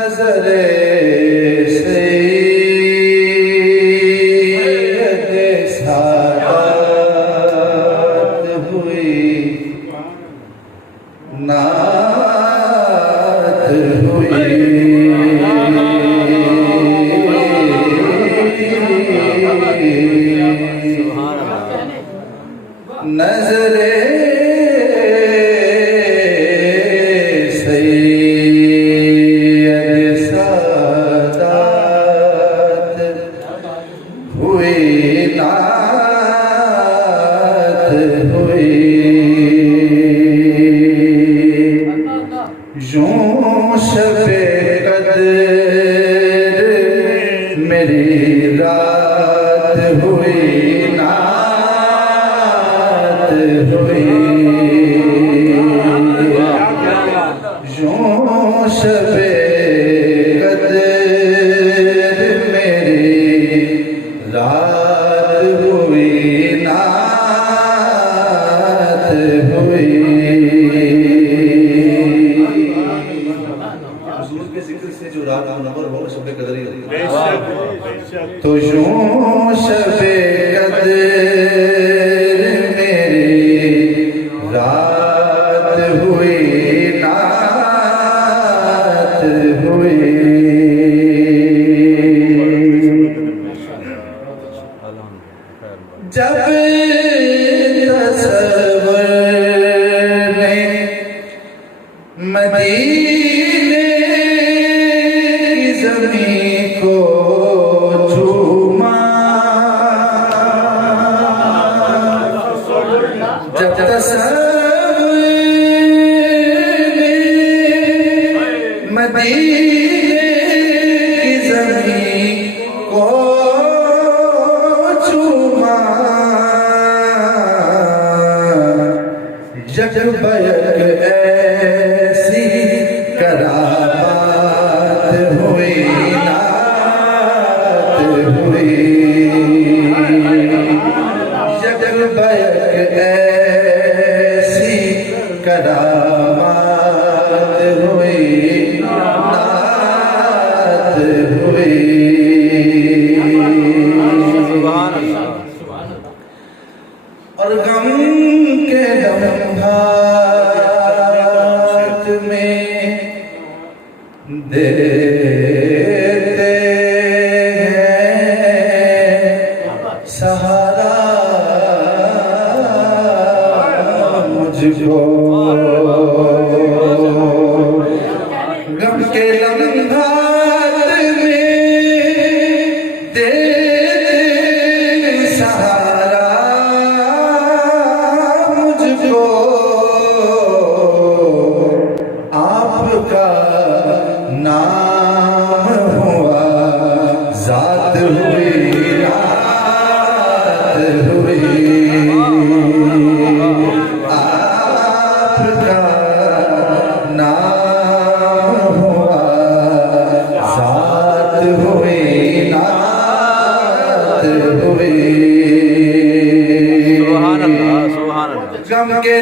नजरे सैयद सादात हुई नात हुई नजरे यूं शबे कदर मेरी रात हुई नात हुई यूं शबे कदर मेरी रात हुई नात हुई जो रात मुनव्वर हो शबे कदर ही तो यूं शबे कदर मेरी रात हुई नात हुई जब तसव्वुर ने मदीने ज़मीं को झूमा जब तसव्वुर ने मदीने की ज़मीं को झूमा यक बयक ऐसी करामात हुई नात हुई यक बयक ऐसी करामात हुई नात हुई और गम के लम्हात में देते हैं सहारा मुझको गम के लम्हात में देते सहारा मुझको आपका नाम हुआ ज़ात हुई रात हुई आपका नाम हुआ ज़ात हुई नात हुई सुभान अल्लाह सुभान अल्लाह गम के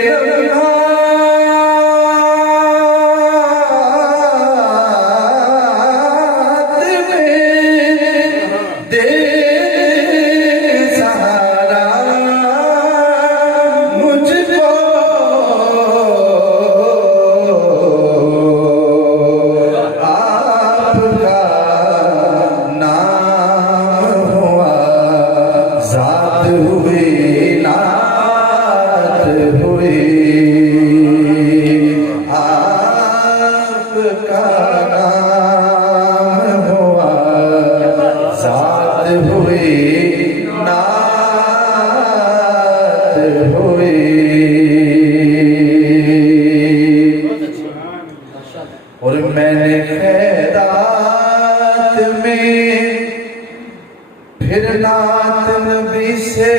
हुई नात हुई हुई नात हुई। और मैंने खैरात में फिर नात नबी से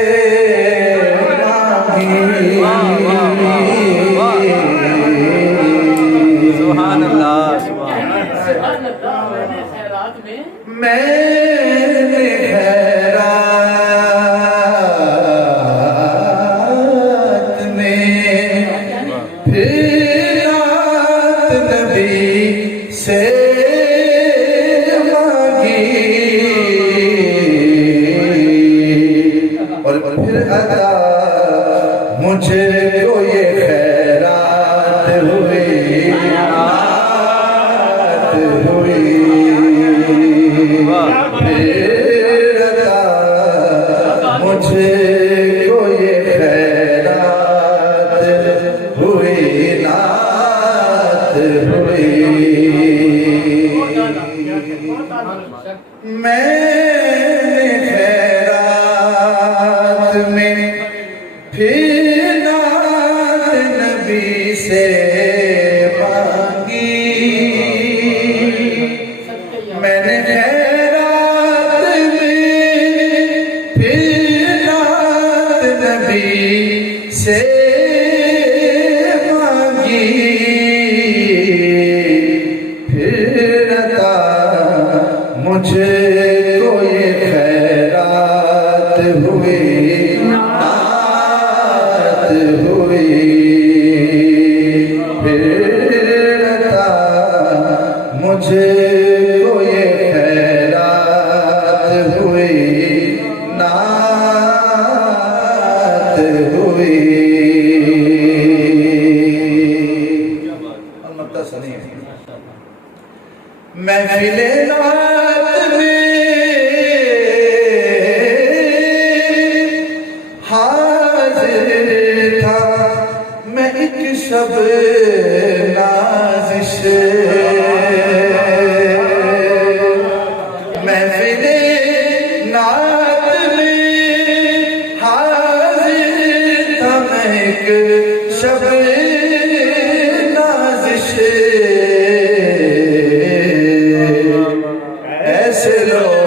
मांगी। सुभान अल्लाह, मैंने खैरात में फिर नात नबी से मांगी। और फिर अदा मुझे को ये खैरात हुई नात हुई। फिर अदा मुझे को ये खैरात हुई नात हुई। मैंने खैरात में फिर नात नबी से मांगी। मैंने खैरात में फिर नात नबी से मांगी। फिर अता मुझे को ये खैरात हुई नात हुई। फिर अता मुझे को ये खैरात हुई नात हुई। महफिले नात में हाजिर था मैं एक शब नाज़िश। महफिले नात में हाजिर था मैं एक शब नाज़िश। ऐसे लोग